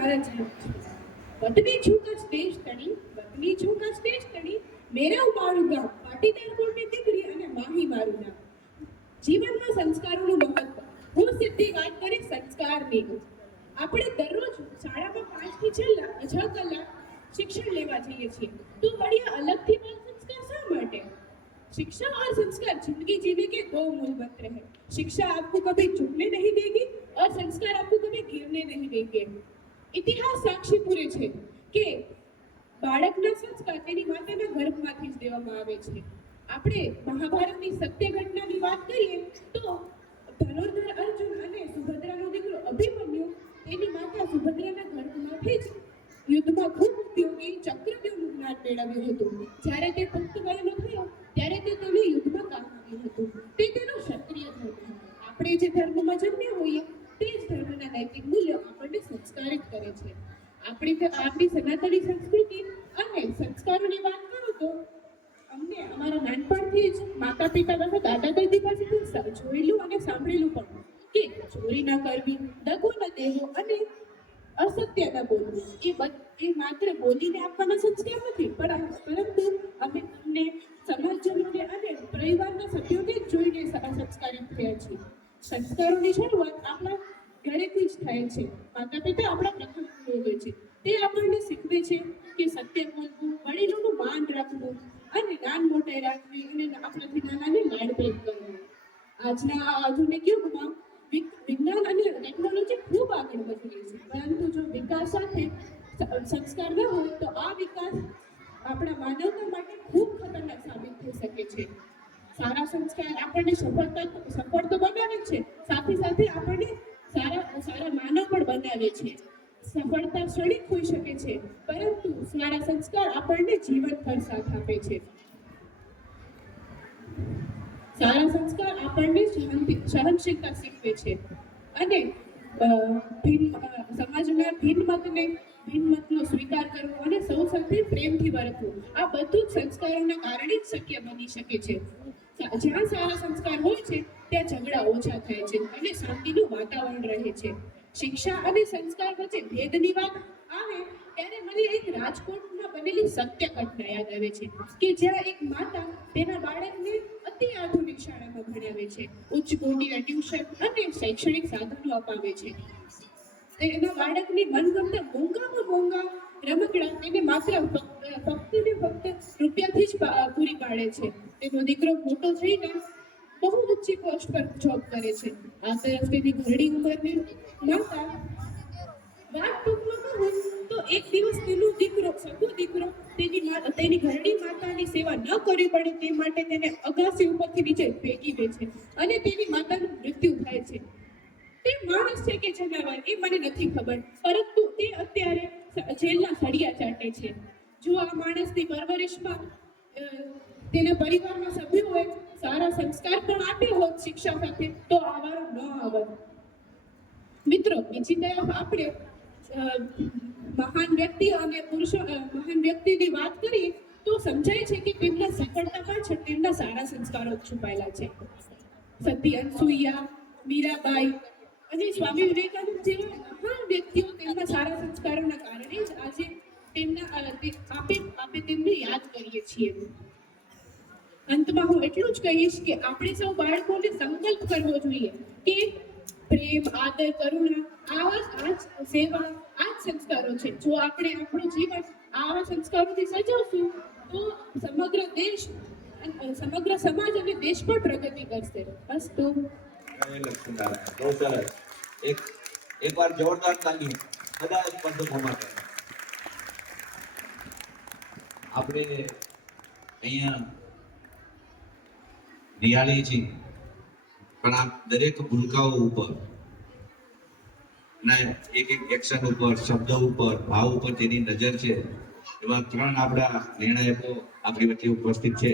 મારા જીવન વતની છૂકસ દેશ તણી વતની છૂકસ દેશ તણી મેરા મારું ગામ પાટીદાર કુળની દીકરી અને માહી મારું નામ. જીવનમાં સંસ્કારોનું મહત્વ. હું સીધી વાત કરી સંસ્કારની. આપણે દરરોજ શાળામાં 5 થી 6 કલાક શિક્ષણ લેવા જઈએ છીએ, તો વળી અલગથી બાલ સંસ્કાર શા માટે? शिक्षा और संस्कार जिंदगी जीने के दो मूल मंत्र हैं. शिक्षा आपको कभी झुकने नहीं देगी और संस्कार आपको कभी गिरने नहीं देंगे. इतिहास साक्षी पूरे છે કે બાળકના સંસ્કાર તેની માતાના ગર્ભમાંથી જ દેવામાં આવે છે. આપણે મહાભારતની સત્ય ઘટનાની વાત કરીએ તો ધનુર્ધર અર્જુન અને સુભદ્રાનો દીકરો અભિમન્યુ તેની માતા સુભદ્રાના ગર્ભમાંથી જ યુદ્ધમાં ખૂબ ઉપયોગી ચક્રવ્યૂહનું જ્ઞાન મેળવ્યું હતું. જ્યારે તે પુખ્ત વયનો થયો ત્યારે તે તેને યુદ્ધમાં કામ આવ્યું હતું. તે તેનો ક્ષત્રિય ધર્મ હતો. આપણે જે ધર્મમાં જન્મ્યા હોઈએ તે જ ધર્મના નૈતિક મૂલ્યો આપણને સંસ્કારિત કરે છે. આપણી સનાતની સંસ્કૃતિ અને સંસ્કારોની વાત કરું તો અમને અમારા નાનપણથી જ માતા પિતા તથા દાદા દાદી પાસેથી જોયેલું અને સાંભળેલું પણ કે ચોરી ન કરવી, દગો ન દેવો અને અસત્ય ન બોલવું એ માત્ર બોલીને આપવાના સંસ્કાર નથી, પરંતુ અમે અમને સમાજજનોને અને પરિવારના સભ્યોને જ જોઈને સંસ્કારિત થયા છીએ. સંસ્કારોની શરૂઆત આપણા ઘરેથી જ થાય છે. માતા પિતા આપણા પ્રથમ ગુરુ હોય છે. તે આપણને શીખવે છે કે સત્ય બોલવું, વડીલોનું માન રાખવું અને નાન મોટાઈ રાખવી અને આપણાથી નાનાને લાડ પ્રેમ કરવો. આજના આધુનિક યુગમાં વિજ્ઞાન અને ટેકનોલોજી ખૂબ આગળ વધી રહી છે, પરંતુ જો વિકાસ સાથે સંસ્કાર ન હોય તો આ વિકાસ આપણા માનવતા માટે ખૂબ ખતરનાક સાબિત થઈ શકે છે. સારા સંસ્કાર આપણને સફળ તો બનાવે છે, સાથે સાથે આપણને સારા માનવ પણ બનાવે છે. સફળતા ક્ષણિક હોઈ શકે છે, પરંતુ સારા સંસ્કાર આપણને જીવનભર સાથ આપે છે. સારા સંસ્કાર આપણને સહનશીલતા શીખવે છે અને સમાજના ભિન્નમતનો સ્વીકાર કરવો અને સૌ સાથે પ્રેમથી વર્તવું, આ બધું જ સંસ્કારોના કારણે જ શક્ય બની શકે છે. જ્યાં સારા સંસ્કાર હોય છે ત્યાં ઝઘડા ઓછા થાય છે અને શાંતિનું વાતાવરણ રહે છે. શિક્ષા અને સંસ્કાર વચ્ચે ભેદની વાત આવે ત્યારે મને એક રાજકોટમાં બનેલી સત્ય ઘટના યાદ આવે છે કે જ્યાં એક માતા તેના બાળકને અતિ આધુનિક શાળામાં ભણાવે છે, ઉચ્ચ કોટીના ટ્યુશન અને શૈક્ષણિક સાધનો અપાવે છે. તેના બાળકની મનગમતા મોંઘા રમકડા તેને માત્ર ફક્ત રૂપિયાથી જ પૂરી પાડે છે. તેનો દીકરો મોટો થઈને બહુ ઊંચી પોસ્ટ પર જોબ કરે છે. આ તરફ તેની ઘરડી ઉંમરની માતા વાત ટૂંકમાં કહું તો એક દિવસ સગો દીકરો તેની ઘરડી માતાની સેવા ન કરવી પડે તે માટે તેને અગાસી ઉપરથી નીચે ફેંકી દે છે અને તેની માતાનું મૃત્યુ થાય છે. તે માણસ છે કે જનાવર એ મને નથી ખબર, પરંતુ તે અત્યારે જેલના સળિયા ચાટે છે. જો આ માણસની પરવરિશમાં તેના પરિવારના સભ્યોએ સારા સંસ્કાર પણ આપ્યો હોત શિક્ષા સાથે તો આ વારો ન આવત. મિત્રો, બીજી તરફ આપણે મહાન વ્યક્તિની વાત કરીએ તો સમજાય છે કે તેમના સફળતા પાછળ તેમના સારા સંસ્કારો છુપાયેલા છે. સતી અનસુઈયા, મીરાબાઈ અને સ્વામી વિવેકાનંદ જેવા મહાન વ્યક્તિઓ તેમના સારા સંસ્કારોના કારણે જ આજે આપણે તેમને યાદ કરીએ છીએ. અંતમાં હું એટલું જ કહીશ કે આપણે સૌ બાળકોને સંકલ્પ કરવો જોઈએ કે પ્રેમ, આદર, કરુણા, સેવા આ જ સંસ્કારો છે. જો આપણે આપણું જીવન આવા સંસ્કારોથી સજાવશું તો સમગ્ર સમાજ અને દેશ પણ પ્રગતિ કરશે. અસ્તુ. બહુ સરસ. એક વાર જોરદાર તાલી બધા સ્પર્ધકો માટે. આપણે અહીંયા નિહાળીએ છીએ પણ આ દરેક ભૂલકાઓ ઉપર અને એક એક્શન ઉપર, શબ્દ ઉપર, ભાવ ઉપર તેની નજર છે. એવા 3 આપણા નિર્ણાયકો આપણી વચ્ચે ઉપસ્થિત છે.